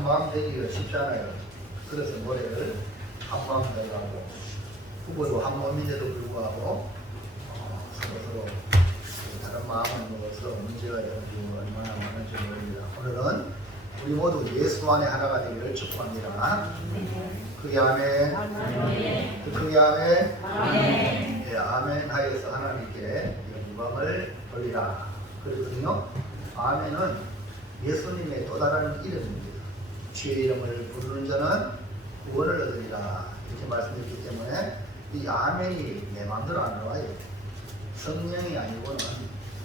한마음 되기가 쉽지 않아요. 그래서 노래를 한마음 되라고 후보도 한마음인데도 불구하고 서로 다른 마음을 먹어서 문제가 되는 얼마나 많은지 모릅니다. 오늘은 우리 모두 예수 안에 하나가 되기를 축복합니다. 크게 아멘. 크게 아멘. 예, 아멘 하여서 하나님께 영광을 돌리라. 그렇거든요. 아멘은 예수님의 또 다른 이름입니다. 주의 이름을 부르는 자는 구원을 얻으리라. 이렇게 말씀드렸기 때문에 이 아멘이 내 마음대로 안 나와요. 성령이 아니고는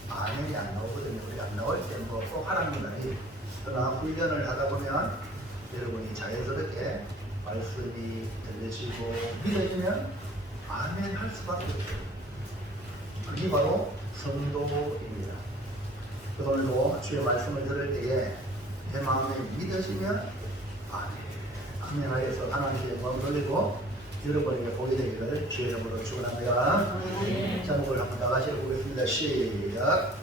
아멘이 안 나오거든요. 우리 안 나올 때 뭐 꼭 하라는 거니. 그러나 훈련을 하다 보면 여러분이 자연스럽게 말씀이 들려지고 믿어지면 아멘 할 수밖에 없어요. 그게 바로 성도입니다. 오늘도 주의 말씀을 들을 때에 내 마음에 믿어지면 아멘 하여서 하나님께 마음 돌리고 여러분에게 보게 되기를 주의 이름으로 축원합니다. 제목을 한번 다 같이 보겠습니다. 시작.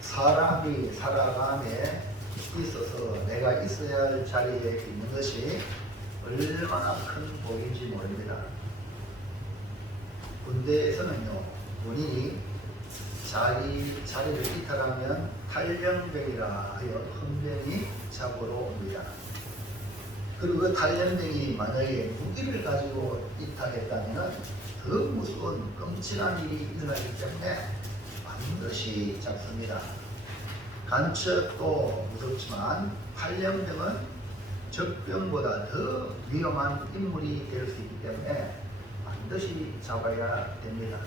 사람이 살아감에 있어서 내가 있어야 할 자리에 있는 것이 얼마나 큰 복인지 모릅니다. 군대에서는요, 본인이 자리를 이탈하면 탈영병이라 하여 헌병이 잡으러 옵니다. 그리고 그 탈영병이 만약에 무기를 가지고 이탈했다면 더 무서운 끔찍한 일이 일어나기 때문에 반드시 잡습니다. 간첩도 무섭지만 탈영병은 적병보다 더 위험한 인물이 될 수 있기 때문에 반드시 잡아야 됩니다.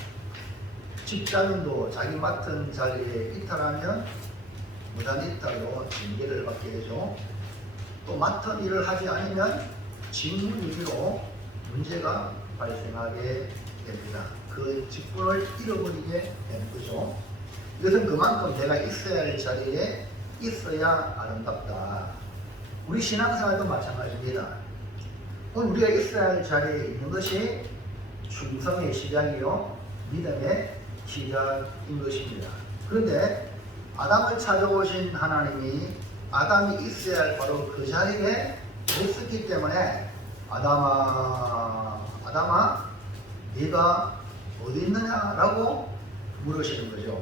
직장인도 자기 맡은 자리에 이탈하면 무단 이탈로 징계를 받게 되죠. 또 맡은 일을 하지 않으면 직무유기로 문제가 발생하게 됩니다. 그 직분을 잃어버리게 되는 거죠. 이것은 그만큼 내가 있어야 할 자리에 있어야 아름답다. 우리 신앙생활도 마찬가지입니다. 오늘 우리가 있어야 할 자리에 있는 것이 충성의 시작이요 믿음의 시작인 것입니다. 그런데 아담을 찾아오신 하나님이 아담이 있어야 할 바로 그 자리에 있었기 때문에 아담아 네가 어디 있느냐라고 물으시는 거죠.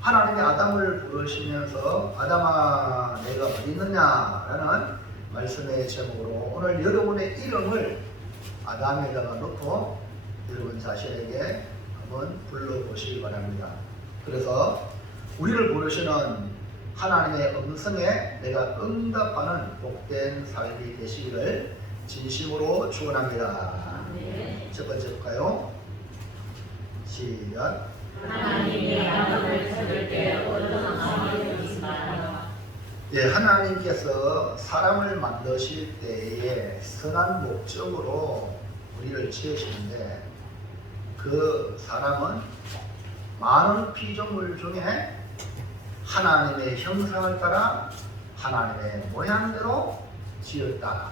하나님이 아담을 부르시면서 아담아 내가 어디 있느냐라는 말씀의 제목으로 오늘 여러분의 이름을 아담에다가 놓고 여러분 자신에게 한번 불러보시기 바랍니다. 그래서 우리를 부르시는 하나님의 음성에 내가 응답하는 복된 삶이 되시기를 진심으로 축원합니다. 첫 번째 볼까요? 시작. 하나님이 아담을 찾을 때 어떤 마음이 드신가요? 예, 하나님께서 사람을 만드실 때에 선한 목적으로 우리를 지으시는데 그 사람은 많은 피조물 중에 하나님의 형상을 따라 하나님의 모양대로 지었다.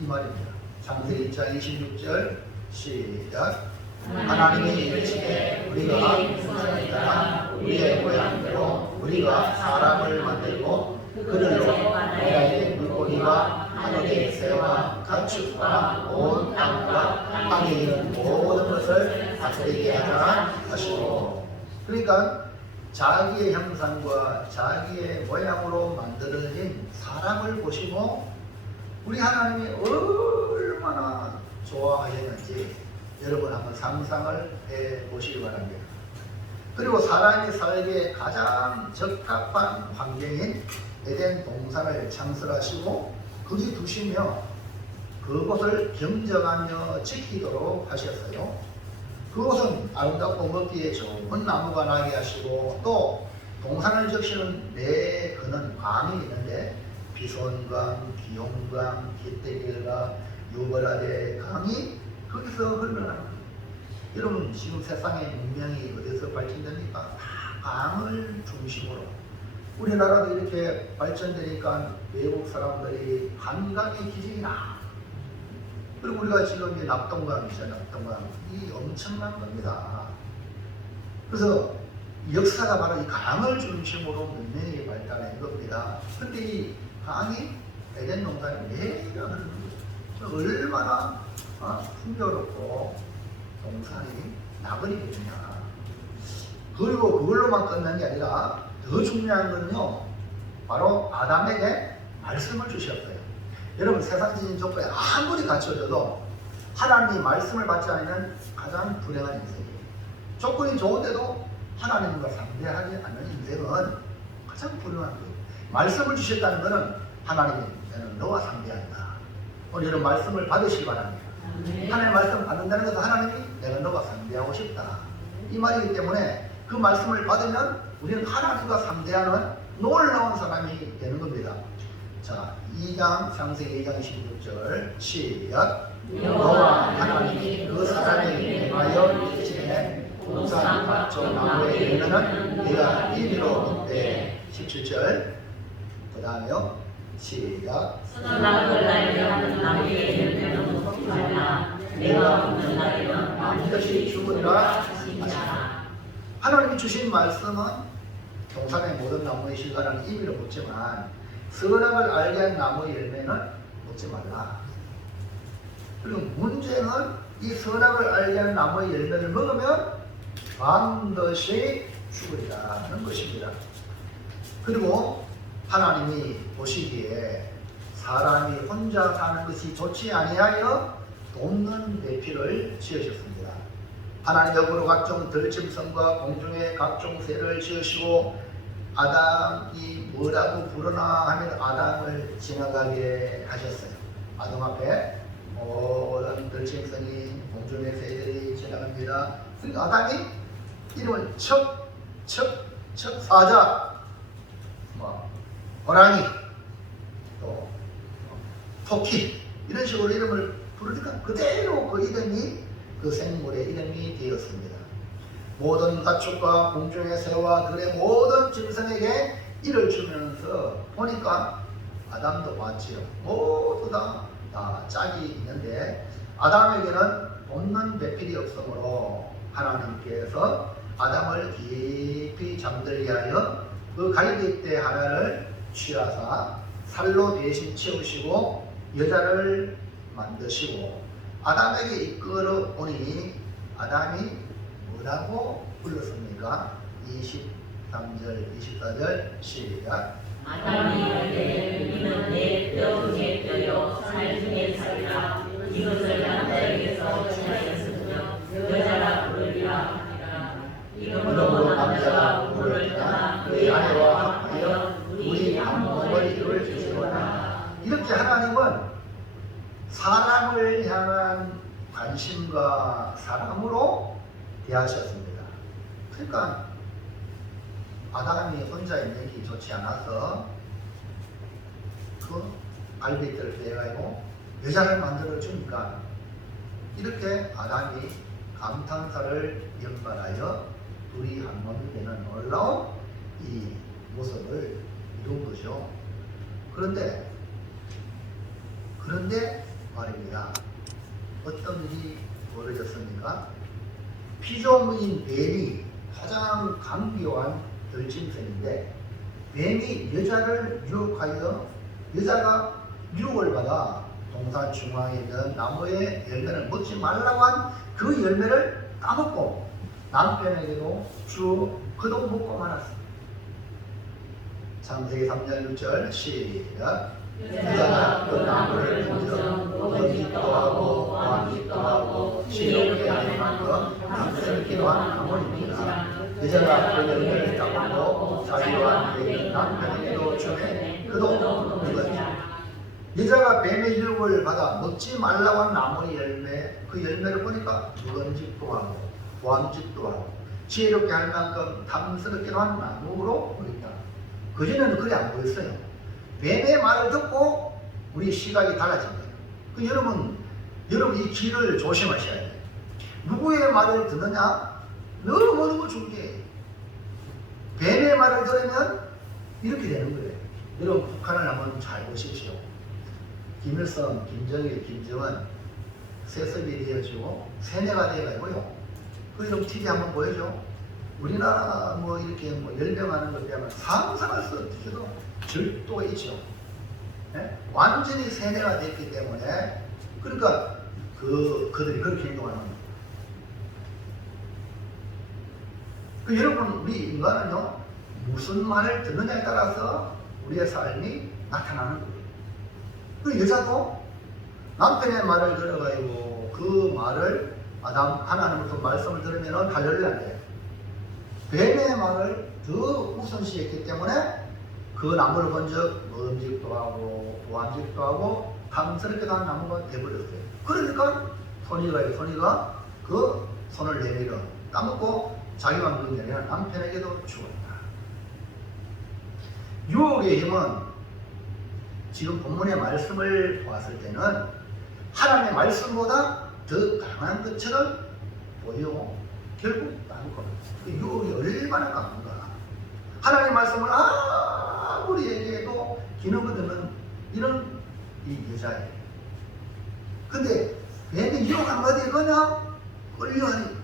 이 말입니다. 창세기 2장 26절 시작. 하나님이 이르시되 우리가 형상을 따라 우리의 모양대로 우리가 사람을 만들고 그들로 바다의 물고기와 하늘의 새와 가축과 온 땅과 땅에 있는 모든 것을 다스리게 하자 하시고, 그러니까 자기의 형상과 자기의 모양으로 만들어진 사람을 보시고 우리 하나님이 얼마나 좋아하셨는지 여러분 한번 상상을 해보시기 바랍니다. 그리고 사람이 살기에 가장 적합한 환경인 에덴 동산을 창설하시고 거기 두시며 그곳을 경정하며 지키도록 하셨어요. 그곳은 아름답고 먹기에 좋은 나무가 나게 하시고 또 동산을 적시는 네 그는 강이 있는데 비손강, 기용강, 기대길과 유버라데 강이 거기서 흘러나옵니다. 여러분 지금 세상의 문명이 어디서 발전됩니까? 다 강을 중심으로. 우리나라도 이렇게 발전되니까 외국 사람들이 한강의 기질이나, 그리고 우리가 지금 이 낙동강 있잖아요. 낙동강 이 엄청난 겁니다. 그래서 역사가 바로 이 강을 중심으로 문명이 발달한 겁니다. 근데 이 강이 에덴 동산에 내려 흐르는 거예요. 얼마나 풍요롭고 동산이 나그리거든요. 그리고 그걸로만 끝난 게 아니라 더 중요한 건요, 바로 아담에게 말씀을 주셨어요. 여러분, 세상적인 조건에 아무리 갖춰져도 하나님이 말씀을 받지 않으면 가장 불행한 인생이에요. 조건이 좋은데도 하나님과 상대하지 않는 인생은 가장 불행한 거예요. 말씀을 주셨다는 것은 하나님이 나는 너와 상대한다. 오늘 이런 말씀을 받으시기 바랍니다. 하나님의 말씀을 받는다는 것은 하나님이 내가 너와 상대하고 싶다, 이 말이기 때문에 그 말씀을 받으면 우리는 하나님과 상대하는 놀라운 사람이 되는 겁니다. 자, 2장 창세기 2장 16절 시작. 여호와 하나님이 그 사람에게 명하여 이르시되 동산 각종 나무의 열매는 네가 임의로 먹되. 17절 그 다음에요 시작. 선악을 알게 나무의 열매는 먹지 말라. 내가 먹는 날에는 반드시 죽으리라 하시니라. 하나님이 주신 말씀은 동산의 모든 나무의 실과라는 의미로 묻지만 선악을 알게 한 나무의 열매는 먹지 말라. 그리고 문제는 이 선악을 알게 하는 나무의 열매를 먹으면 반드시 죽으리라는 것입니다. 그리고 하나님이 보시기에 사람이 혼자 사는 것이 좋지 아니하여 돕는 배필을 지으셨습니다. 하나님 역으로 각종 들짐승과 공중의 각종 새를 지으시고 아담이 뭐라고 부르나 하면 아담을 지나가게 하셨어요. 아담 앞에 모든 들짐승이 공중의 새들이 지나갑니다. 그러니까 아담이 이름을 척 사자, 호랑이, 또 토끼 이런 식으로 이름을 부르니까 그대로 그 이름이 그 생물의 이름이 되었습니다. 모든 가축과 공중의 새와 들의 모든 짐승에게 이를 주면서 보니까 아담도 봤지요. 모두 다 짝이 있는데 아담에게는 돕는 배필이 없으므로 하나님께서 아담을 깊이 잠들게 하여 그 갈빗대 하나를 취하사 살로 대신 채우시고 여자를 만드시고 아담에게 이끌어 오니 아담이 뭐라고 불렀습니까? 23절 24절 시작. 아담이 이르되 이는 내 뼈 중에 뼈요 살 중에 살이라. 이것을 남자에게서 취하였으며 여자라 부르리라 하니라. 이름으로 남자가 부를 때나 그의 아내와 합하여 우리 한 몸을 이룰 주시거나. 이렇게 하나님은 사람을 향한 관심과 사랑으로 대하셨습니다. 그러니까 아담이 혼자 있는 게 좋지 않아서 그 갈빗대를 빼가지고 여자를 만들어 주니까 이렇게 아담이 감탄사를 연발하여 둘이 한 몸이 되는 놀라운 이 모습을 이룬 거죠. 그런데 말입니다. 어떤 일이 벌어졌습니까? 피조물인 뱀이 가장 강교한 들짐승인데 뱀이 여자를 유혹하여 여자가 유혹을 받아 동산 중앙에 있는 나무의 열매를 먹지 말라고 한 그 열매를 따먹고 남편에게도 주어 그도 먹고 말았습니다. 창세기 3장 6절 시작. 여자가 그 나무를 보며 먹은 짓도 하고 고한 짓도 하고 지혜롭게 하는 만큼 남스럽기도 한 나무입니다. 여자가 그 열매를 따먹고 자기와 남편에게도 주매 그도 먹었죠. 여자가 뱀의 유혹을 받아 먹지 말라고 한 나무의 열매, 그 열매를 보니까 먹은 짓도 하고 고한 짓도 하고 지혜롭게 할 만큼 탐스럽기도 한 나무로 보인다. 그전에는 그래 안 보였어요. 뱀의 말을 듣고 우리 시각이 달라진 거예요. 그 여러분 이 길을 조심하셔야 돼요. 누구의 말을 듣느냐? 너무너무 중요해요. 뱀의 말을 들으면 이렇게 되는 거예요. 여러분 북한을 한번 잘 보십시오. 김일성, 김정일, 김정은 세습이 되어지고 세뇌가 되어가지고요. 그 여러분 TV 한번 보여줘. 우리나라 뭐 이렇게 뭐 열병하는 것 때문에 상상할 수 없이도 절도가 있죠. 예? 완전히 세뇌가 됐기 때문에 그러니까 그들이 그렇게 행동하는 겁니다. 여러분 우리 인간은요 무슨 말을 듣느냐에 따라서 우리의 삶이 나타나는 거예요. 그 여자도 남편의 말을 들어가지고 그 말을 하나님으로부터 말씀을 들으면 할렐루야 안 돼요. 뱀의 말을 더 우선시했기 때문에 그 나무를 먼저 먹음직도 하고 보암직도 하고 탐스럽게도 한 나무가 돼버렸어요. 그러니까 손이가 그 손을 내밀어 따먹고 자기만 그런 게 아니라 남편에게도 죽었다. 유혹의 힘은 지금 본문의 말씀을 봤을 때는 하나님의 말씀보다 더 강한 것처럼 보이고 결국 나는 겁니다. 유혹이 얼마나 강한가. 하나님의 말씀을 아무리 얘기해도 기능거드는 이런 이 여자예요. 근데 뱀이 유혹 한마디 거냐? 끌려하니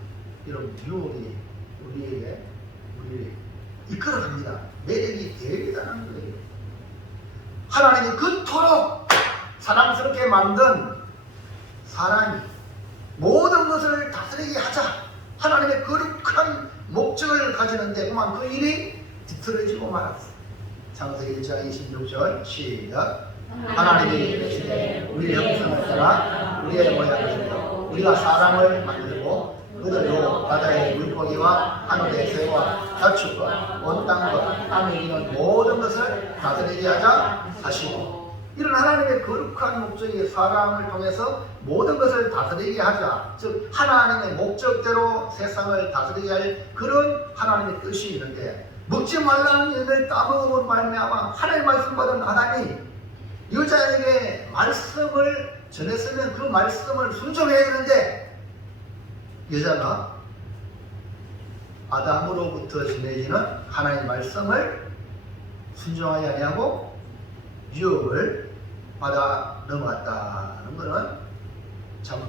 이런 유혹이 우리를 이끌어갑니다. 매력이 대단한 거예요. 하나님이 그토록 사랑스럽게 만든 사람이 모든 것을 다스리게 하자 하나님의 거룩한 목적을 가지는데 그만 그 일이 뒤틀어지고 말았어. 창세기 1장 26절 시작. 하나님이 이르시되 우리의 형상을 따라 우리의 모양을 주고 우리가 사람을 만들고 그들로 바다의 물고기와 하늘의 새와 가축과 온 땅과 땅에 있는 모든 것을 다스리게 하자 하시고 이런 하나님의 거룩한 목적이 사람을 통해서 모든 것을 다스리게 하자 즉 하나님의 목적대로 세상을 다스리게 할 그런 하나님의 뜻이 있는데 먹지 말라는 일을 따먹음으로 말미암아 하나님의 말씀 받은 아담이 여자에게 말씀을 전했으면 그 말씀을 순종해야 되는데 여자가 아담으로부터 전해지는 하나님의 말씀을 순종하지 아니하고 유혹을 받아 넘어갔다는 것은 참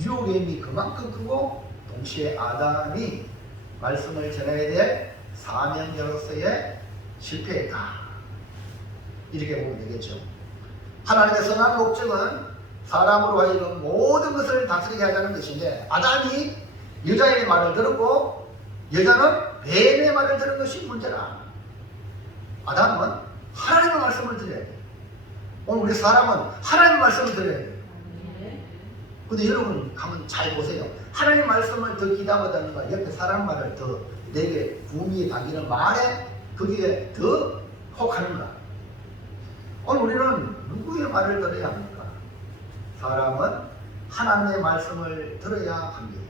유혹의 힘이 그만큼 크고 동시에 아담이 말씀을 전해야 될 사명자로서의 실패했다. 이렇게 보면 되겠죠. 하나님의 선한 목적은 사람으로 하여금 모든 것을 다스리게 하자는 것인데 아담이 여자의 말을 들었고 여자는 뱀의 말을 들은 것이 문제라. 아담은 하나님의 말씀을 들어야 돼. 오늘 우리 사람은 하나님의 말씀을 들어야 돼. 근데 여러분 한번 잘 보세요. 하나님의 말씀을 더 귀담아다는가 옆에 사람 말을 더 내게 구미에 담기는 말에 거기에 더 혹하는가. 오늘 우리는 누구의 말을 들어야 합니까? 사람은 하나님의 말씀을 들어야 합니다.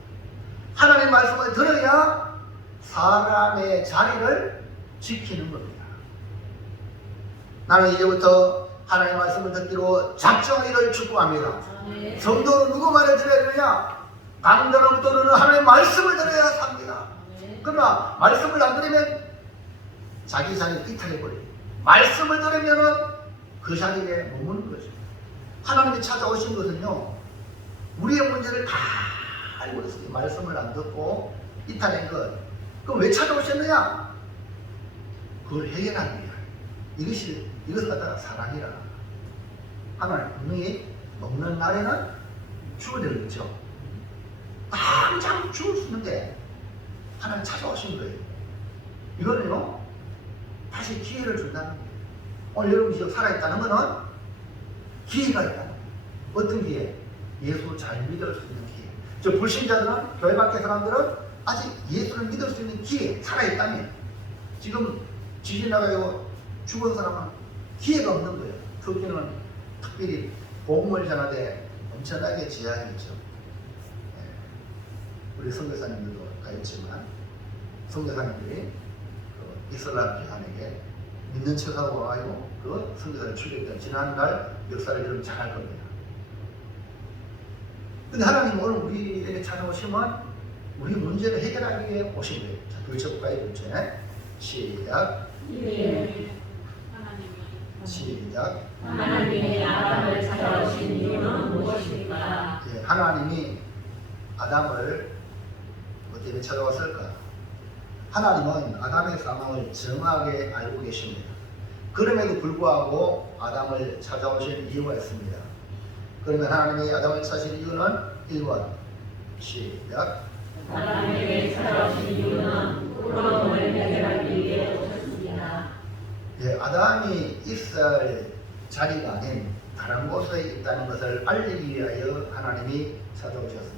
하나님의 말씀을 들어야 사람의 자리를 지키는 겁니다. 나는 이제부터 하나님의 말씀을 듣기로 작정하기를 축복합니다. 성도는 누구 말을 들어야 되느냐? 강단으로부터는 하나님의 말씀을 들어야 삽니다. 그러나 말씀을 안 들으면 자기 자리를 이탈해버려요. 말씀을 들으면 그 자리에 머무는 거죠. 하나님이 찾아오신 것은요 우리의 문제를 다 알고 있어요. 말씀을 안 듣고 이탈한 것. 그럼 왜 찾아오셨느냐? 그걸 해결하는 거야. 이것을 갖다가 사랑이라. 하나님 분명히 먹는 날에는 죽어야 되겠죠. 당장 죽을 수 있는데 하나님 찾아오신 거예요. 이거는요 다시 기회를 준다는 거예요. 오늘 여러분이 지금 살아있다는 것은 기회가 있다는 거예요. 어떤 기회? 예수 잘 믿을 수 있는 기회. 저 불신자들은 교회 밖의 사람들은 아직 예수를 믿을 수 있는 기회 살아있다면 지금 지진 나가고 죽은 사람은 기회가 없는 거예요. 특히는 특별히 복음을 전하되 엄청나게 제약이죠. 우리 선교사님들도 가있지만 선교사님들이 그 이슬람 기관에게 믿는 척하고 와가지고 그 선교사를 죽였던 지난날 역사를 여러분 잘 알 겁니다. 근데 하나님 오늘 우리에게 찾아오시면 우리 문제를 해결하기 위해 오신 거예요. 자, 둘째볼까요? 둘째. 시작. 시작. 하나님이 아담을 찾아오신 이유는 무엇입니까? 하나님이 아담을 뭐 때문에 찾아왔을까? 하나님은 아담의 사망을 정확하게 알고 계십니다. 그럼에도 불구하고 아담을 찾아오신 이유가 있습니다. 그러면 하나님이 아담을 찾으신 이유는 1번 시작. 아담에게 찾아오신 이유는 부끄러움을 해결하기 위해 오셨습니다. 예, 아담이 있을 자리가 아닌 다른 곳에 있다는 것을 알리기 위하여 하나님이 찾아오셨습니다.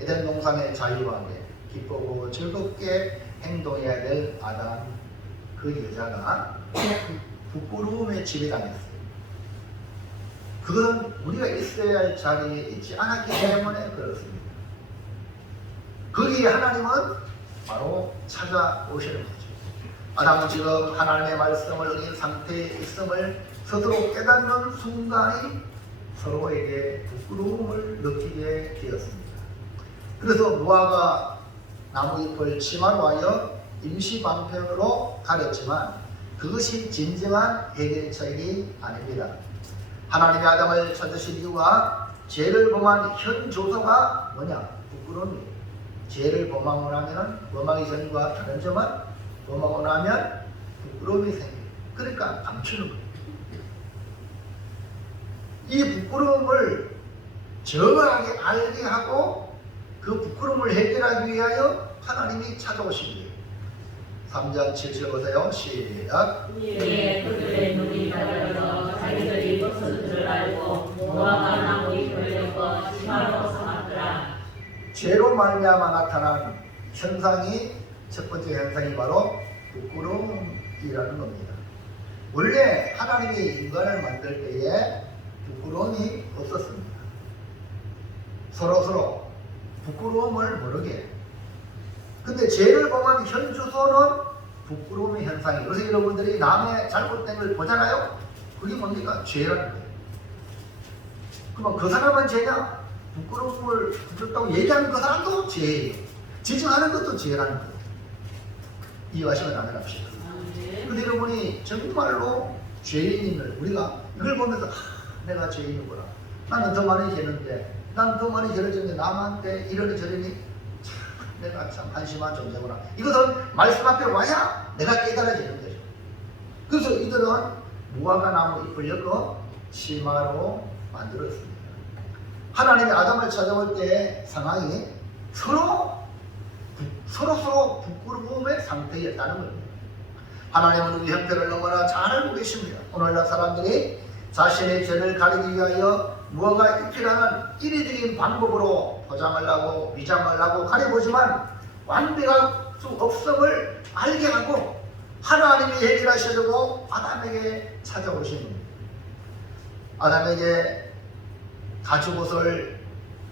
에덴 동산의 자유와 함께 기쁘고 즐겁게 행동해야 될 아담 그 여자가 부끄러움에 지배당했어요. 그것은 우리가 있어야 할 자리에 있지 않았기 때문에 그렇습니다. 거기에 하나님은 바로 찾아오시는 거죠. 아담은 지금 하나님의 말씀을 어긴 상태에 있음을 스스로 깨닫는 순간이 서로에게 부끄러움을 느끼게 되었습니다. 그래서 무화과 나무잎을 치마로 하여 임시방편으로 가렸지만 그것이 진정한 해결책이 아닙니다. 하나님이 아담을 찾으신 이유가 죄를 범한 현 조서가 뭐냐? 부끄러움이에요. 죄를 범하고 나면 범하기 전과 다른 점은 범하고 나면 부끄러움이 생겨요. 그러니까 감추는 거예요. 이 부끄러움을 정확하게 알게 하고 그 부끄러움을 해결하기 위하여 하나님이 찾아오신 거예요. 3장 7절 보세요. 시작. 이에 그들의 눈이 밝아져 자기들이 벗은 알고 무화과 나무 잎을 엮어 치마로 삼았더라. 죄로 말미암아 나타난 현상이 첫 번째 현상이 바로 부끄러움이라는 겁니다. 원래 하나님이 인간을 만들 때에 부끄러움이 없었습니다. 서로 부끄러움을 모르게. 근데 죄를 범한 현주소는 부끄러움의 현상이에요. 그래서 여러분들이 남의 잘못된 걸 보잖아요. 그게 뭡니까? 죄라는 거예요. 그러면 그 사람은 죄냐? 부끄러움을 부끄럽다고 얘기하는 그 사람도 죄예요. 지적하는 것도 죄라는 거예요. 이해하시면 안 합시다. 근데 여러분이 정말로 죄인을 우리가 이걸 보면서 내가 죄인이구나. 나는 더 많이 죄는데 나는 더 많이 죄를 짓는데 남한테 이러니 저러니 참 내가 참 한심한 존재구나. 이것은 말씀 앞에 와야 내가 깨달아지는 거죠. 그래서 이들은 무화과 나무 잎을 엮어 치마로 만들었습니다. 하나님이 아담을 찾아올 때 상황이 서로 부끄러움의 상태였다는 겁니다. 하나님은 우리 형편을 너무나 잘 알고 계십니다. 오늘날 사람들이 자신의 죄를 가리기 위하여 무화과 잎이라는 이리적인 방법으로 포장하려고 위장하려고 가려보지만 완벽할 수 없음을 알게 하고 하나님이 해결하시려고 아담에게 찾아오신 겁니다. 아담에게 가죽옷을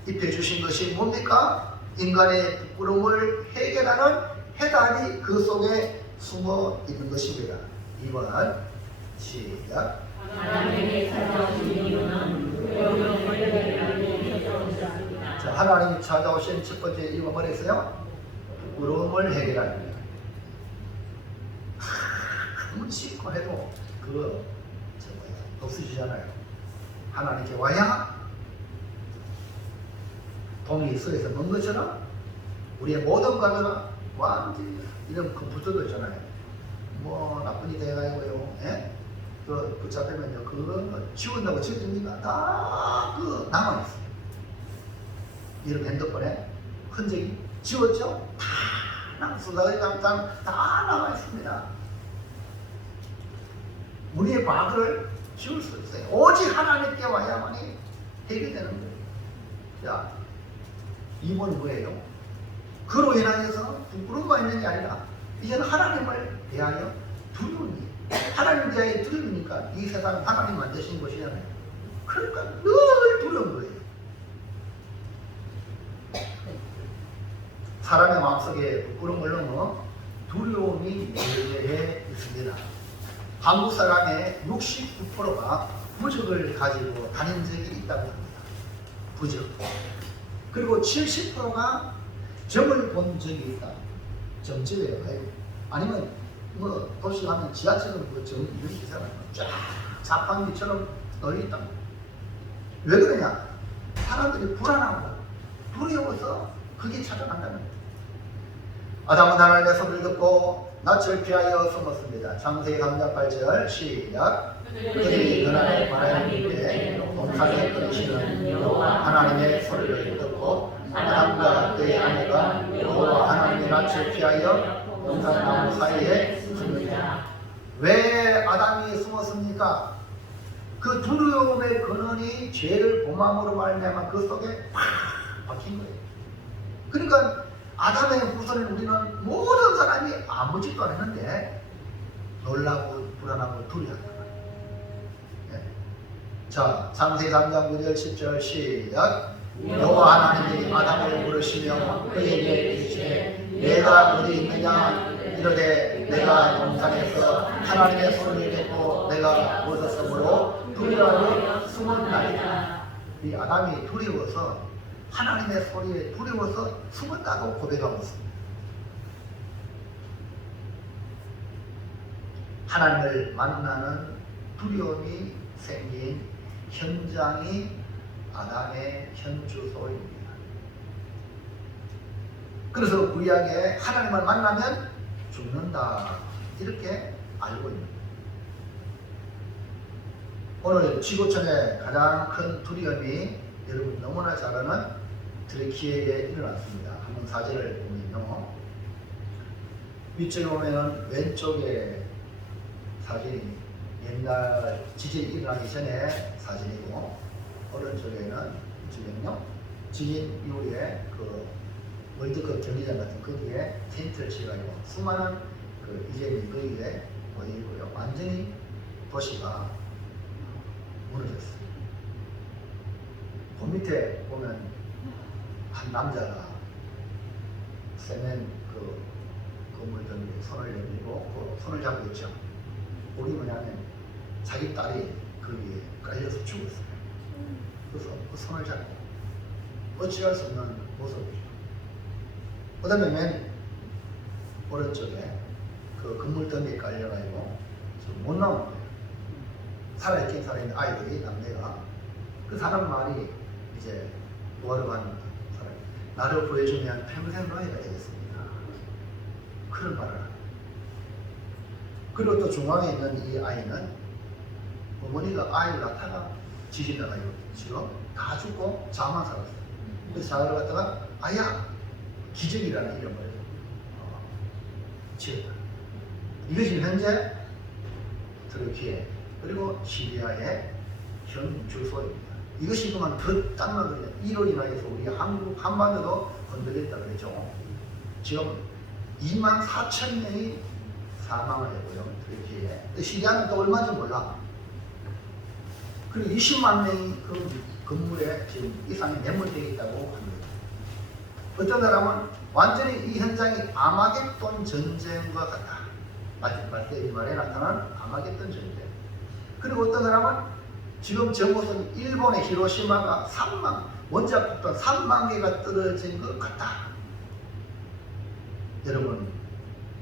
입혀주신 것이 뭡니까? 인간의 부끄러움을 해결하는 해답이 그 속에 숨어 있는 것입니다. 2번 시작. 하나님이 찾아오신 이유는 부끄러움을 해결하기 위해 찾아오셨습니다. 자, 하나님이 찾아오신 첫 번째 이유가 뭐랬어요? 부끄러움을 해결하기 위해. 아무리 씻고 해도 그거 없어지잖아요. 하나님께 와야 동이 서에서 먼 것처럼 우리의 모든 가정은 완전히 이런 컴퓨터도 있잖아요. 뭐 나쁜 일이 해가지고요. 예? 그 붙잡히면요. 그거 지운다고 지워집니까? 다 그 남아있어요. 이런 핸드폰에 흔적이 지웠죠? 다 수사의 장장 다 남아있습니다. 우리의 과거를 지울 수 있어요. 오직 하나님께 와야만이 해결되는 거예요. 자, 2번은 뭐예요? 그로 인하여서 부끄러움만 있는 게 아니라 이제는 하나님을 대하여 두려움이, 하나님 대하여 두려우니까 이 세상은 하나님 만드신 것이잖아요. 그러니까 늘 두려운 거예요. 사람의 마음속에 부끄러움을 넘어 두려움이 내재해 있습니다. 한국 사람의 69%가 부적을 가지고 다닌 적이 있다고 합니다. 부적. 그리고 70%가 점을 본 적이 있다. 점집에 가요. 아니면 뭐 도시 가면 지하철은 그 점 이렇게 있잖아요. 쫙 자판기처럼 널려 있다. 왜 그러냐? 사람들이 불안하고 두려워서 그게 찾아간다는 거예요. 아담은 하나님의 소리를 듣고 낯을 피하여 숨었습니다. 창세기 3장 8절 시작. 그들이 그날에 하나님께 동산에 거리시는 여호와 하나님의 소리를 듣고 아담과 그의 아내가 여호와 하나님의 낯을 피하여 동산나무 사이에 숨습니다. 왜 아담이 숨었습니까? 그 두려움의 근원이 죄를 범함으로 말미암아 그 속에 팍 박힌 거예요. 그러니까 아담의 후손인 우리는 모든 사람이 아무 짓도 안 했는데 놀라고 불안하고 두려워하는 거예요. 네. 자, 창세기 3장 9절 10절 시작. 여호와 하나님이 아담을 부르시며 그에게 이르시되 내가 어디 있느냐 이르되 내가 동산에서 하나님의 소리를 듣고 내가 얻었으므로 두려워하여 숨었나이다. 이 아담이 두려워서 하나님의 소리에 두려워서 숨었다고 고백하고 있습니다. 하나님을 만나는 두려움이 생긴 현장이 아담의 현주소입니다. 그래서 구약에 하나님을 만나면 죽는다 이렇게 알고 있습니다. 오늘 지구촌의 가장 큰 두려움이 여러분 너무나 잘 아는 들키에게 일어났습니다. 한번 사진을 보면요. 위쪽에 보면 왼쪽에 사진이 옛날 지진이 일어나기 전에 사진이고 오른쪽에는 지금요 지진 이후에 그 월드컵 경기장 같은 거기에 텐트를 치가지고 수많은 그 이재민이 거기에 모이고요. 완전히 도시가 무너졌어요. 그 밑에 보면 한 남자가 세멘 그 건물 던데 손을 내밀고 그 손을 잡고 있죠. 우리 뭐냐면 자기 딸이 거기에 깔려서 죽었어요. 그래서 그 손을 잡고 어찌할 수 없는 모습이죠. 그 다음에 맨 오른쪽에 그 건물 던데에 깔려가지고 못 나온 거예요. 살아있긴 살아있는 아이들이 남매가 그 사람 말이 이제 뭐하러 가는 사람 나를 보여주면 평생 노예가 되겠습니다. 그런 말을 합니다. 그리고 또 중앙에 있는 이 아이는 어머니가 아이를 낳다가 지진 나가지고 지금 다 죽고 자만 살았어요. 그래서 자를 갖다가 아야 기적이라는 이름을 지었다. 이것이 현재 터키에 그리고 시리아의 현 주소입니다. 이것이 그만 더 땅만 그냥 1월 인하여서 우리 한국 한반도도 흔들렸다 그랬죠. 지금 24,000명이 사망을 했고요. 터키에. 시리아는 또 얼마인지 몰라. 그리고 20만 명이 그 건물에 지금 이상이 매몰되어 있다고 합니다. 어떤 사람은 완전히 이 현장이 아마겟돈 전쟁과 같다. 마태복음 말에 나타난 아마겟돈 전쟁. 그리고 어떤 사람은 지금 저곳은 일본의 히로시마가 원자 폭탄 3만 개가 떨어진 것 같다. 여러분,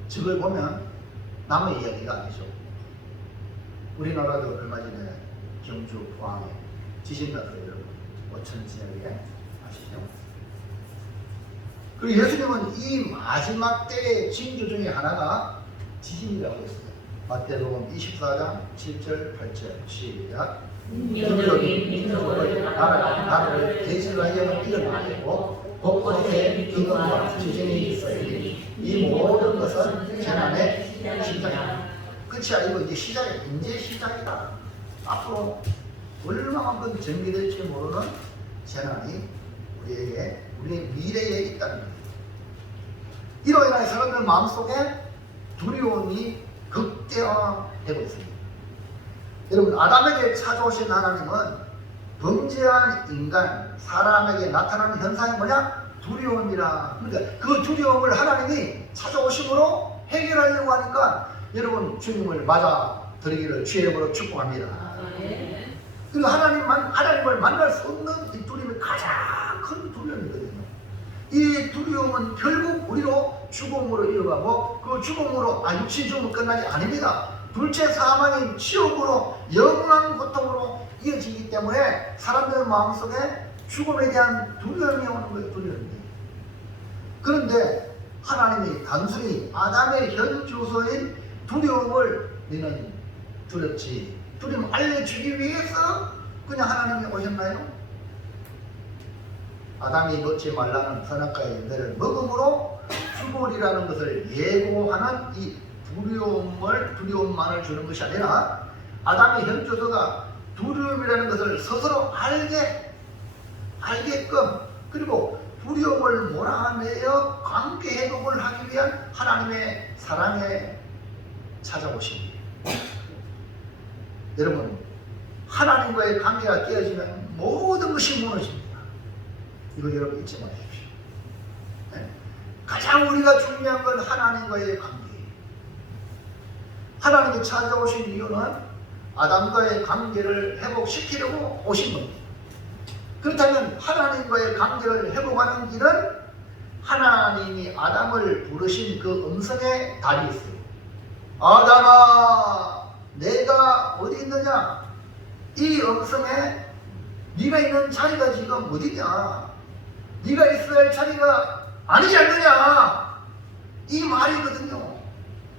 저걸 보면 남의 이야기가 아니죠. 우리나라도 얼마 전에 경주 포항에 지진 났어요. 여러분 5천 지역에 아시죠? 그리고 예수님은 이 마지막 때의 징조 중에 하나가 지진이라고 했어요. 마태복음 24장 7절 8절 시작. 민족이 민족을 나라를 대질하여 일어나고 곳곳에 기근과 지진이 있으니 이 모든 것은 재난의 시작이다. 끝이 아니고 이제 시작이야. 이제 시작이다. 앞으로 얼마만큼 전개될지 모르는 재난이 우리에게 우리의 미래에 있다는 거예요. 이로 인해 사람들 마음속에 두려움이 극대화되고 있습니다. 여러분, 아담에게 찾아오신 하나님은 범죄한 인간, 사람에게 나타나는 현상이 뭐냐? 두려움이라. 그러니까 그 두려움을 하나님이 찾아오심으로 해결하려고 하니까 여러분 주님을 맞아 드리기를 주의 이름으로 축복합니다. 그리고 하나님을 만날 수 없는 이 두려움이 가장 큰 두려움이거든요. 이 두려움은 결국 우리로 죽음으로 이어가고 그 죽음으로 육신 죽음은 끝나지 아닙니다. 둘째 사망인 지옥으로 영원한 고통으로 이어지기 때문에 사람들 마음속에 죽음에 대한 두려움이 오는 거예요. 두려움이. 그런데 하나님이 단순히 아담의 현 주소인 두려움을 너는 두렵지, 두려움 알려주기 위해서 그냥 하나님이 오셨나요? 아담이 먹지 말라는 선악과의 열매를 먹음으로 죽으리라는 것을 예고하는 이 두려움만을 주는 것이 아니라 아담의 현 주소가 두려움이라는 것을 스스로 알게끔, 그리고 두려움을 몰아내어 관계 회복을 하기 위한 하나님의 사랑에 찾아오십니다. 여러분, 하나님과의 관계가 깨어지면 모든 것이 무너집니다. 이거 여러분 잊지 마십시오. 네? 가장 우리가 중요한 건 하나님과의 관계예요. 하나님이 찾아오신 이유는 아담과의 관계를 회복시키려고 오신 겁니다. 그렇다면 하나님과의 관계를 회복하는 길은 하나님이 아담을 부르신 그 음성의 답이 있어요. 아담아, 내가 어디 있느냐? 이 음성에 네가 있는 자리가 지금 어디냐? 네가 있어야 할 자리가 아니지 않느냐? 이 말이거든요.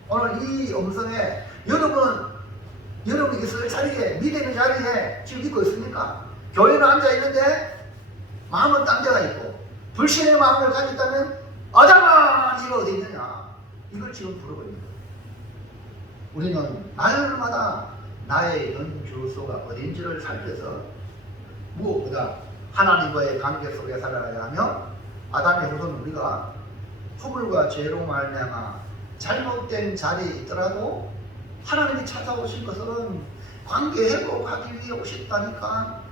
오늘 이 음성에 여러분이 있어야 할 자리에, 믿음의 자리에 지금 있고 있습니까? 교회는 앉아있는데 마음은 딴 데가 있고 불신의 마음을 가졌다면 아담아, 네가 어디 있느냐? 이걸 지금 부르고 있는 거예요. 우리는 날마다 나의 현주소가 어딘지를 살펴서 무엇보다 하나님과의 관계 속에 살아가야 하며, 아담의 후손 우리가 허물과 죄로 말미암아 잘못된 자리에 있더라도 하나님이 찾아오신 것은 관계 회복하기 위해 오셨다니까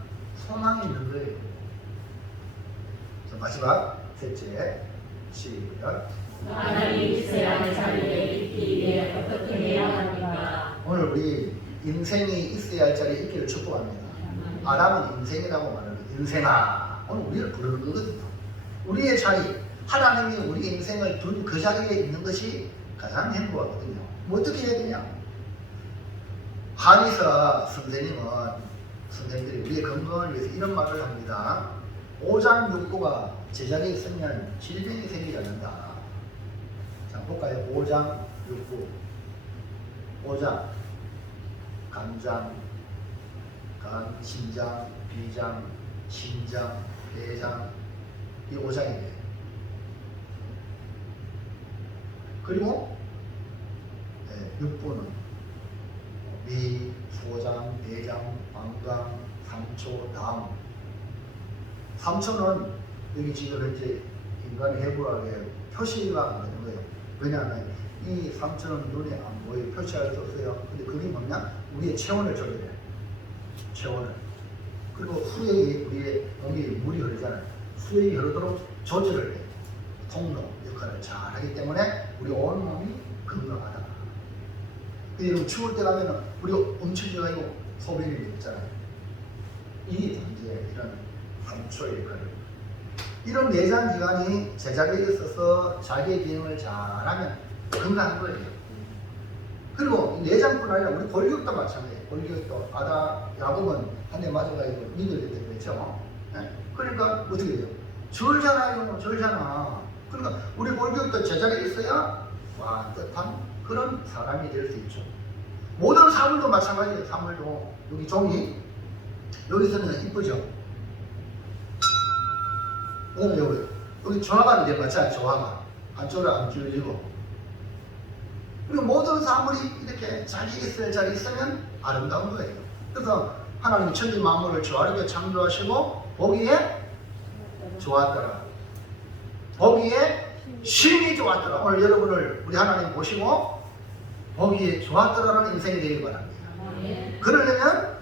소망이 있는 거예요. 자, 마지막 셋째, 시작. 하나님이 있어야 할 자리에 있기 위해 어떻게 해야 합니까? 오늘 우리 인생이 있어야 할 자리에 있기를 축복합니다. 아담은 인생이라고 말합니다. 인생아, 오늘 우리를 부르는 거거든요. 우리의 자리, 하나님이 우리 인생을 둔 그 자리에 있는 것이 가장 행복하거든요. 뭐 어떻게 해야 되냐? 한의사 선생님들이 우리의 건강을 위해서 이런 말을 합니다. 오장육부가 제자리에 있으면 질병이 생기지 않는다. 자, 볼까요? 오장육부. 오장, 간장, 간, 심장, 비장, 심장, 폐장, 이 오장이에요. 그리고 육부는 미, 소장, 대장, 방광, 삼초, 담. 삼초는 여기 지금 현재 인간의 해부학에 표시가 안 되는 거예요. 왜냐하면 이 삼초는 눈에 안 보여 표시할 수 없어요. 근데 그게 뭐냐? 우리의 체온을 조절해요. 체온을. 그리고 수액이 우리의 몸에 물이 흐르잖아요. 수액이 흐르도록 조절을 해요. 통로 역할을 잘 하기 때문에 우리 온몸이 건강하다. 근데 추울 때 가면은 우리가 움츠려가지고 소변이 있잖아요. 이게 이제 이런 3초의 역할을. 이런 내장기관이 제자리에 있어서 자기의 기능을 잘하면 건강한 거예요. 그리고 내장뿐 아니라 우리 골격도 마찬가지예요. 골격도 야곱은 한 대 맞아가지고 미들이 됐죠. 네? 그러니까 어떻게 돼요? 절잖아. 그러니까 우리 골격도 제자리에 있어야 완듯한 그런 사람이 될 수 있죠. 모든 사물도 마찬가지예요. 사물도 여기 종이 여기서는 이쁘죠. 그다음에 여기 조화관이 되면 맞잖아요. 조화관 안쪽으로 안 줄이고. 그리고 모든 사물이 이렇게 자기 있을 자리에 있으면 아름다운 거예요. 그래서 하나님이 천지 만물을 조화롭게 창조하시고 보기에 좋았더라. 보기에 심히 좋았더라. 오늘 여러분을 우리 하나님 보시고 보기에 좋았더라는 인생이 되길 바랍니다. 그러려면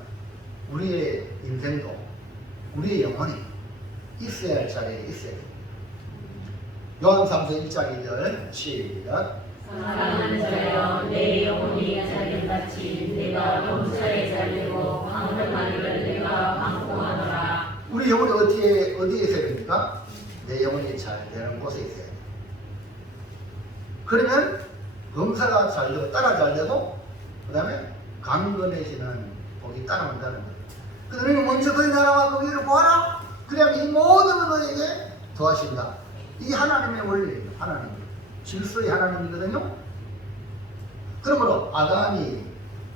우리의 인생도 우리의 영혼이 있어야 할 자리에 있어야 됩니다. 요한삼서 1장 1절 시작. 사랑하는 자여, 내 영혼이 자기같이 내가 범사에 잘리고 방황하기를 내가 방공하노라. 우리 영혼이 어디에 있어야 됩니까? 내 영혼이 잘 되는 곳에 있어야 됩니다. 그러면 범사가 잘 되고 따라 잘 되고 그 다음에 강건해지는 복이 따라온다는 거예요. 그래서 너희는 먼저 그의 나라와 그 의를 구하라. 그러면 이 모든 너에게 더하신다. 이 하나님의 원리예요. 하나님 질서의 하나님이거든요. 그러므로 아담이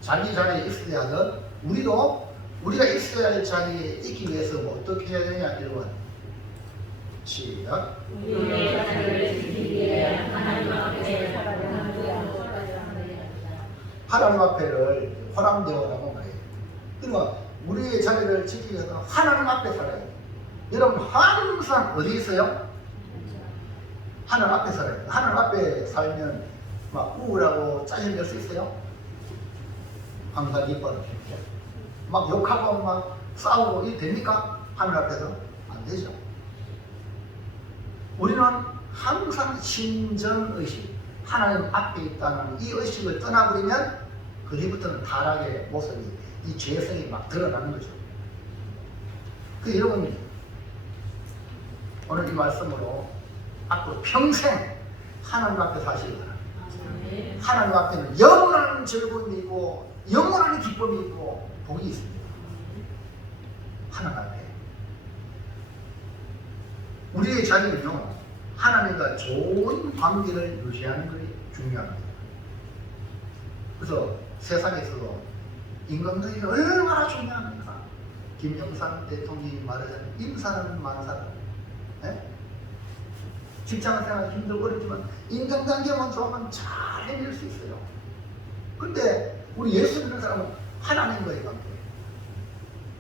자기 자리에 있어야 하던 우리도 우리가 있어야 할 자리에 있기 위해서 뭐 어떻게 해야 되냐. 1번 시작. 우리의 자리를 지키기 위해 하나님 앞에 하나님 앞에를 호람되어라고 말해요. 그러니까 우리의 자리를 지키기 위해서 하나님 앞에 살아야 돼요. 여러분 항상 어디 있어요? 하나님 앞에 살아야 돼요. 하나님 앞에 살면 막 우울하고 짜증 낼 수 있어요? 항상 기뻐요. 막 욕하고 막 싸우고 이게 됩니까? 하나님 앞에서? 안 되죠. 우리는 항상 신전의식, 하나님 앞에 있다는 이 의식을 떠나버리면 그 뒤부터는 타락의 모습이, 이 죄성이 막 드러나는 거죠. 그 여러분 오늘 이 말씀으로 앞으로 평생 하나님 앞에 사시기 바랍니다. 하나님 앞에는 영원한 즐거움이 있고 영원한 기쁨이 있고 복이 있습니다. 하나님 앞에 우리의 자리는요, 하나님과 좋은 관계를 유지하는 것이 중요합니다. 그래서 세상에서도 인간관계가 얼마나 중요합니까? 김영삼 대통령이 말하자면 인사는 만사다. 네? 직장생활 힘들고 어렵지만 인간관계만 좋으면 잘 해낼 수 있어요. 근데 우리 예수 믿는 사람은 하나님과의 관계,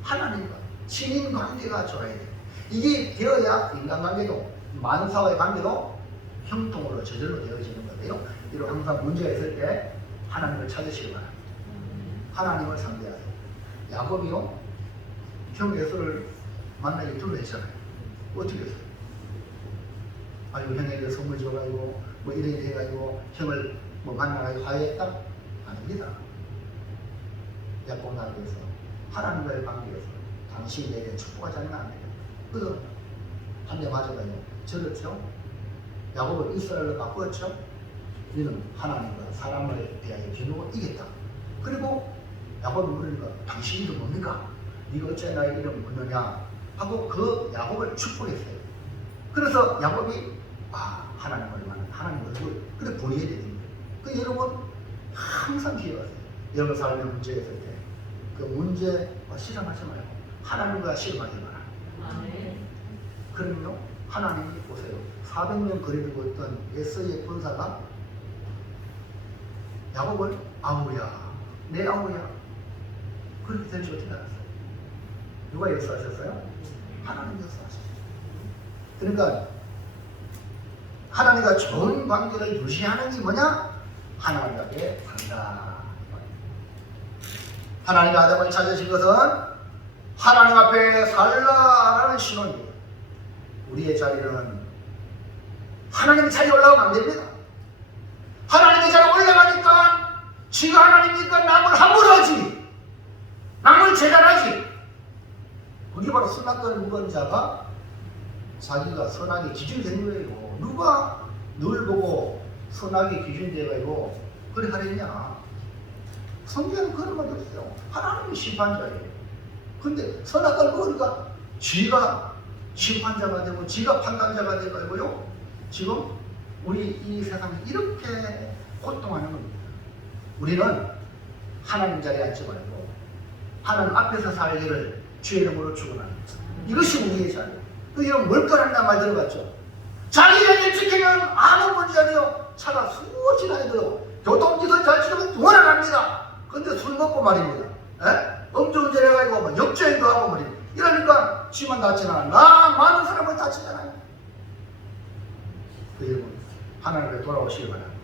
하나님과 친인 관계가 좋아야 돼요. 이게 되어야 인간관계도 만사와의 관계도 형통으로 저절로 되어지는 거예요. 이런 항상 문제가 있을 때 하나님을 찾으시기 바랍니다. 하나님을 상대하세요. 야곱이요, 형 에서를 만나기 둘러했잖아요. 어떻게 했어요? 아유, 형에게 선물 줘가지고 뭐 이래 해가지고 형을 뭐 만나가지고 화해했다? 아닙니다. 야곱 나라에서 하나님과의 관계에서 당신이 내게 축복하지 않나 안 돼요. 그래서 한 대 맞아가지고 저렇죠? 야곱을 이스라엘로 바꾸었죠? 우리는 하나님과 사람을 대하여 기누고 이겼다. 그리고 야곱이 물으니까 당신 이름 뭡니까? 네가 어째 나의 이름 묻느냐? 하고 그 야곱을 축복했어요. 그래서 야곱이 하나님을 만난 하나님 얼굴, 그래 본의에 되는 거예요. 그 여러분 항상 기억하세요. 여러분 삶의 문제가 있을 때 그 문제 실험하지 말고 하나님과 실험하지 마라. 그러면요, 하나님이 보세요. 400년 거리를 걷던 에서의 군사가 야곱을 아우야, 내 아우야, 그렇게 되는 줄 어떻게 알았어요? 누가 역사하셨어요? 하나님 역사하셨어요. 그러니까 하나님과 좋은 관계를 유지하는 게 뭐냐? 하나님 앞에 산다. 하나님이 아담을 찾으신 것은 하나님 앞에 살라라는 신호입니다. 우리의 자리는 하나님의 자리에 올라가면 안 됩니다. 하나님의 자리에 올라가니까 지가 하나님이니까 남을 함부로 하지, 남을 재단하지. 그게 바로 선악과를 묵은 자가 자기가 선악의 기준이 된 거예요. 누가 늘 보고 선악의 기준이 돼가지고 그래 하랬냐? 성경은 그런 말이 없어요. 하나님이 심판자예요. 근데 선악과를 먹으니까 지가 심판자가 되고 지가 판단자가 되고요. 지금 우리 이 세상이 이렇게 고통하는 겁니다. 우리는 하나님 자리에 앉지 말고 하나님 앞에서 살기를 주의 이름으로 축원합니다. 이것이 우리의 자리예요. 여러분 멀거란다 말 들어봤죠? 자기 자리를 지키면 아무 문제 아니요. 차가 수억 지나도 교통지선 잘 지키면 돌아갑니다. 근데 술 먹고 말입니다. 음주운전 해가지고 뭐 역주행도 하고 말입니다. 이러니까 지만 다치나 나 많은 사람을 다치잖아요. 그 여러분 하나님 앞에 돌아오시기 바랍니다.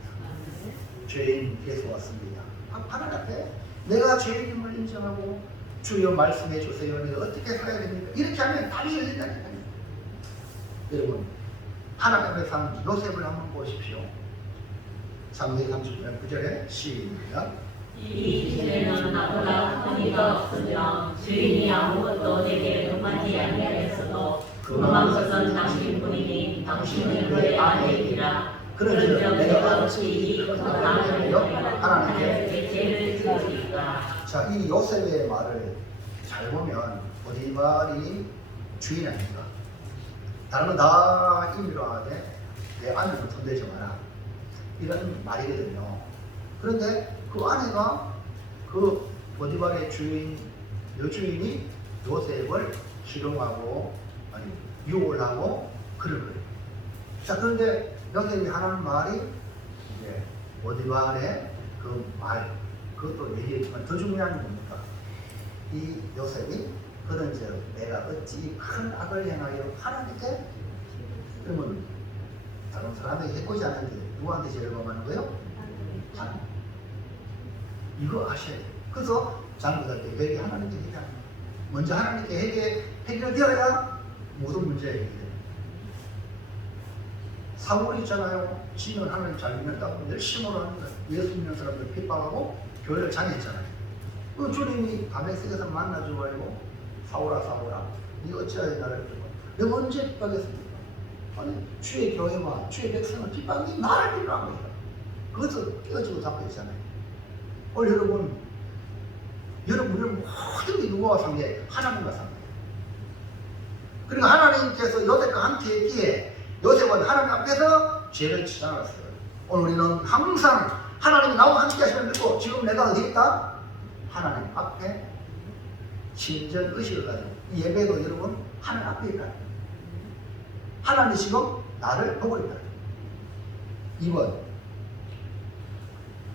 죄인 예수 왔습니다. 하나님 앞에 내가 죄인임을 인정하고 주여 말씀해 주세요. 내가 어떻게 살아야 됩니까? 이렇게 하면 답이 열린다니까요. 여러분 하나님 앞에 산 요셉을 한번 보십시오. 창세기 30장 9절에 시작. 이 시대는 나보다 큰 이가 없으며 주인이 아무것도 내게 금하지 아니하였어도 금한 것은 당신뿐이니 당신은 그의 아내이니라. 그런즉 내가 어찌 이 금한 아내를 하나님께 죄를 지으리까. 자, 이 요셉의 말을 잘 보면 보디발이 주인 아닙니까? 다른 건 다 임의로 하되 내 아내는 손대지 마라. 이런 말이거든요. 그런데 그 아내가 그 보디발의 여주인이 요셉을 희롱하고 아니 유혹을 하고 그런 거예요. 자, 그런데 요셉이 하는 말이 이제 보디발의 그 말, 그것도 얘기했지만 더 중요한 건 뭡니까? 이 요셉이 그런 내가 어찌 큰 악을 행하여 하나님께, 그러면 다른 사람에게 해코지 않는데 누구한테 죄를 범하는 거예요? 하나님. 이거 아셔야 돼요. 그래서 장로들 때 회개 하나님께 회개하는 거예요. 먼저 하나님께 해결되어야 모든 문제가 해결돼요. 사울이 있잖아요. 지는 하나님 잘 믿는다고 열심으로 하는 거예요. 예수 믿는 사람들 핍박하고 교회를 장애했잖아요. 그 주님이 다메섹에서 만나줘가지고 사울아 네 어찌하여 나를 핍박? 내가 언제 핍박했습니까? 아니 주의 교회와 주의 백성을 핍박이 나를 핍박한 거예요. 그것을 깨어지고 잡혀 있잖아요. 오늘 여러분은 모든 게 누구와 상대해요? 하나님과 상대해요. 그리고 하나님께서 요셉과 함께 했기에 요셉은 하나님 앞에서 죄를 지지 않았어요. 오늘 우리는 항상 하나님이 나와 함께 하시면 믿고, 지금 내가 어디 있다? 하나님 앞에 진전 의식을 가지고 이 예배도 여러분 하나님 앞에 있다. 하나님이 지금 나를 보고 있다. 2번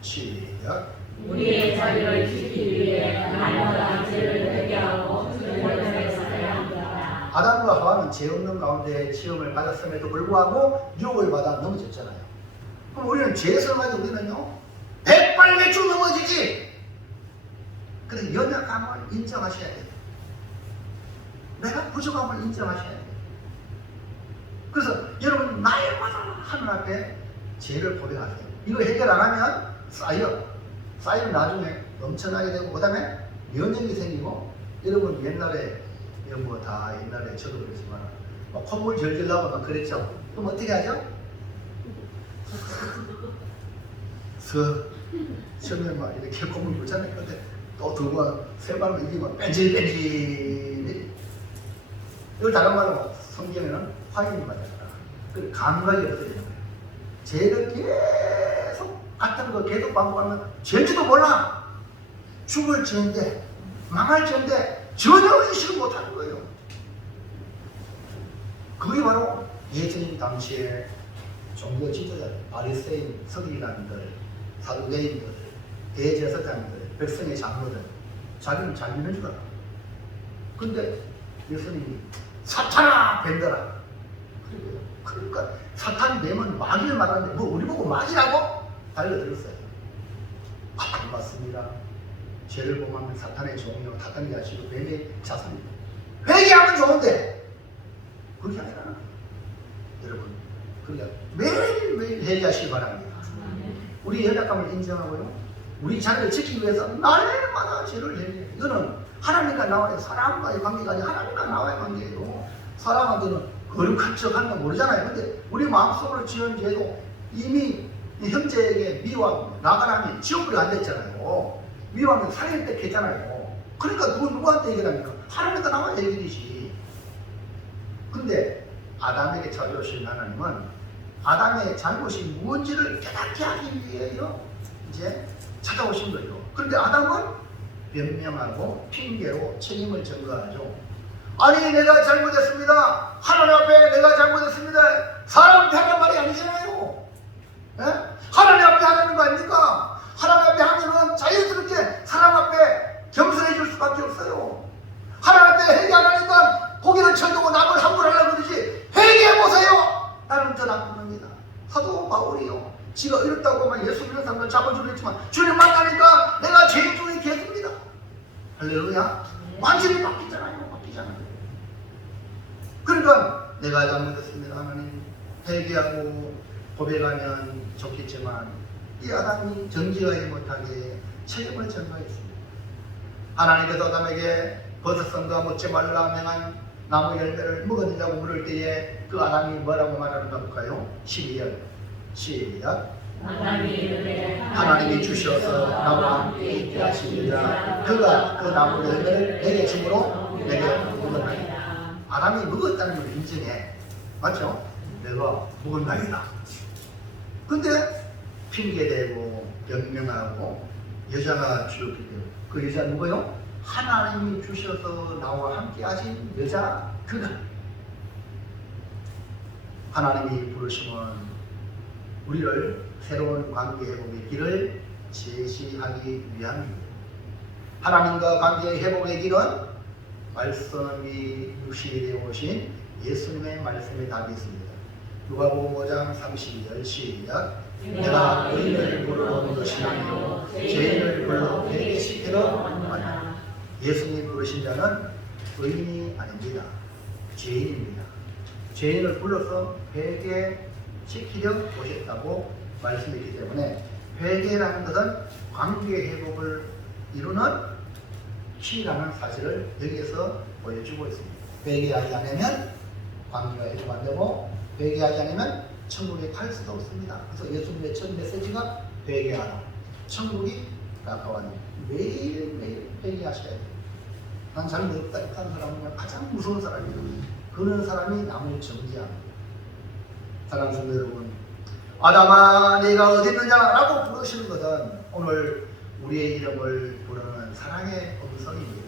시작. 우리의 자유를 지키기 위해 날마다 죄를 회개하고 주님을 살아야 합니다. 아담과 하와는 죄 없는 가운데 시험을 받았음에도 불구하고 유혹을 받아 넘어졌잖아요. 그럼 우리는 죄에서 가지고 우리는요 백발백중 넘어지지. 그래서 연약함을 인정하셔야 돼요. 내가 부족함을 인정하셔야 돼요. 그래서 여러분 날마다 하늘 앞에 죄를 고백하세요. 이거 해결 안 하면 쌓이면 나중에 엄청나게 되고, 그 다음에 면역이 생기고, 여러분 옛날에 뭐 다 옛날에 저도 그랬지만 막 콧물 절절 나고 막 그랬죠. 그럼 어떻게 하죠? 처음에 막 이렇게 콧물 묻잖아요. 근데 또 두 번, 세 번을 이기면 뺀질뺀질. 이걸 다른 말로 성경에는 화인이 맞아요. 그 감각이 없어지는 거예요. 죄를 계속 같은 거 계속 반복하면 죄인지도 몰라. 죽을 죄인데, 망할 죄인데 전혀 의식을 못하는 거예요. 그게 바로 예수님 당시에 종교 지도자들, 바리새인, 서기관들, 사두개인들, 대제사장들, 백성의 장로들, 자기는 잘 믿는 줄 알아. 근데 예수님이 사탄아 뱀들아. 그러니까 사탄 뱀은 마귀를 말하는데 뭐 우리 보고 마귀라고? 달려들었어요. 안 맞습니다. 죄를 범하면 사탄의 종이요 사탄의 자식이고 뱀의 자손입니다. 회개하면 좋은데 그게 아니라 여러분, 그러니까 매일매일 회개하시기 바랍니다. 우리 연약함을 인정하고요, 우리 자리를 지키기 위해서 날마다 죄를 회개해요. 이거는 하나님과 나와의 사람과의 관계가 아니라 하나님과 나와의 관계예요. 사람한테는 거룩한 척 하는 거 모르잖아요. 근데 우리 마음속으로 지은 죄도 이미 형제에게 미워하고 나가라면 지옥불이 안 됐잖아요. 미워하면 살인백 했잖아요. 그러니까 누구한테 얘기합니까? 하나님과 나와의 얘기이지. 근데 아담에게 찾아오신 하나님은 아담의 잘못이 무엇인지를 깨닫게 하기 위해서 이제 찾아오신 거예요. 그런데 아담은 변명하고 핑계로 책임을 전가하죠. 아니 내가 잘못했습니다. 하나님 앞에 내가 잘못했습니다. 사람한테 하는 말이 아니잖아요. 예? 하나님 앞에 하는 거 아닙니까? 하나님 앞에 하면은 자연스럽게 사람 앞에 겸손해 줄 수밖에 없어요. 하나님 앞에 회개 안 하니까 고개를 쳐두고 남을 함부로 하려고 그러지, 회개해보세요. 나는 더 나쁜 겁니다. 사도 바울이요, 지가 이렇다고만 예수 믿는 사람들 잡아주려 했지만 주님 만나니까 내가 죄인 중에 개입니다. 할렐루야. 완전히 바뀌잖아요. 그러니까 내가 잘못했습니다. 하나님, 회개하고 고백하면 좋겠지만 이 아담이 정직하지 못하게 책임을 전가했습니다. 하나님께서 아담에게 버섯성과 먹지 말라 명한 나무 열매를 먹어들라고 물을 때에 그 아담이 뭐라고 말하는가 볼까요? 12절 시작. 하나님이 주셔서 나와 함께 있게 하시니라. 그가 그 나무 열매를 내게 주므로 내게 먹었나이다. 아담이 먹었다는 걸 인정해. 맞죠? 내가 먹었나이다. 근데 핑계대고 변명하고 여자가 주었기 때문에 그 여자 누구요? 하나님이 주셔서 나와 함께 하신 여자 그가 하나님이 부르시면 우리를 새로운 관계 회복의 길을 제시하기 위함입니다. 하나님과 관계 회복의 길은 말씀이 육신이 되어 오신 예수님의 말씀에 답이 있습니다. 누가복음 5장 32절 시작. 내가 의인을 불러 것이 아니요 죄인을 불러 회개시키러 왔다. 예수님 부르신 자는 의인이 아닙니다. 죄인입니다. 죄인을 불러서 회개시키려 오셨다고 말씀했기 때문에 회개라는 것은 관계 회복을 이루는 키라는 사실을 여기에서 보여주고 있습니다. 회개하지 않으면 관계가 회복 안 되고 회개하지 않으면 천국에 갈 수도 없습니다. 그래서 예수님의 첫 메시지가 회개하라. 천국이 가까워니 매일매일 회개하셔야 돼요. 난 잘못했다 하는 사람은 가장 무서운 사람이에요. 그런 사람이 남을 정지합니다. 사랑하는 성도 여러분, 아담아 네가 어디 있느냐 라고 부르시는 것은 오늘 우리의 이름을 부르는 사랑의 음성입니다.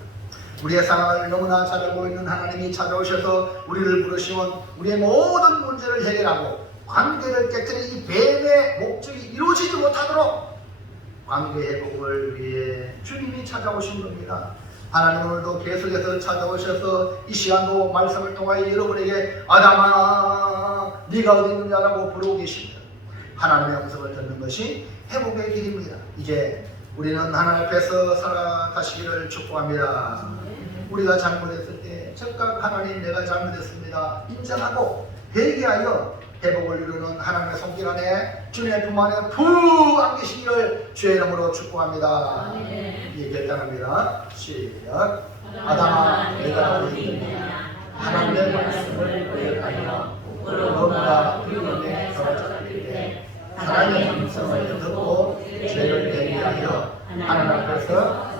우리의 상황을 너무나 잘 알고 있는 하나님이 찾아오셔서 우리를 부르시면 우리의 모든 문제를 해결하고 관계를 깨뜨린 이 뱀의 목적이 이루어지지 못하도록 관계 회복을 위해 주님이 찾아오신 겁니다. 하나님 오늘도 계속해서 찾아오셔서 이 시간도 말씀을 통하여 여러분에게 아담아 네가 어디 있느냐라고 부르고 계십니다. 하나님의 음성을 듣는 것이 회복의 길입니다. 이제 우리는 하나님 앞에서 살아가시기를 축복합니다. 우리가 잘못했을 때 즉각 하나님 내가 잘못했습니다 인정하고 회개하여 회복을 이루는 하나님의 손길 안에 주님의 품 안에 푹 안기시기를 주의 이름으로 축복합니다. 예, 결단합니다. 시작. 아담아 내가 어디 있느냐 하나님의 말씀을 고백하여 부끄러움과 두려움에 사로잡힐 때 하나님의 음성을 듣고 죄를 회개하여 하나님 앞에서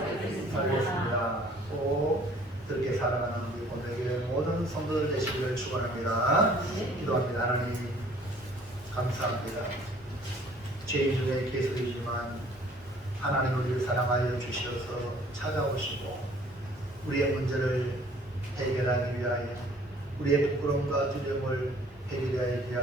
살겠습니다. 꼭 그렇게 살아가는 우리 본회교의 모든 성도들 되시기를 축원합니다. 기도합니다. 하나님 감사합니다. 죄인 중에 계속이지만 하나님 우리를 사랑하여 주셔서 찾아오시고 우리의 문제를 해결하기 위하여 우리의 부끄러움과 두려움을 해결하기 위하여